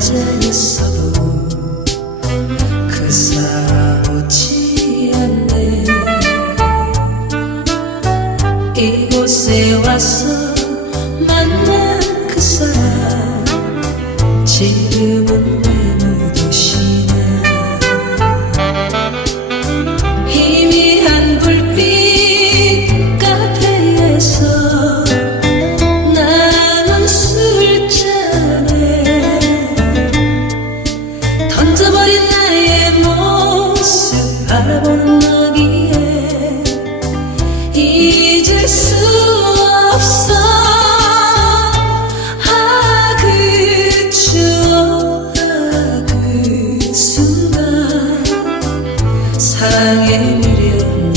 언제 있어도 그 사람 오지 않네. 이곳에 와서 만난 그 사람 지금은 잊을 수 없어. 아 그 추억 그 순간 사랑의 미련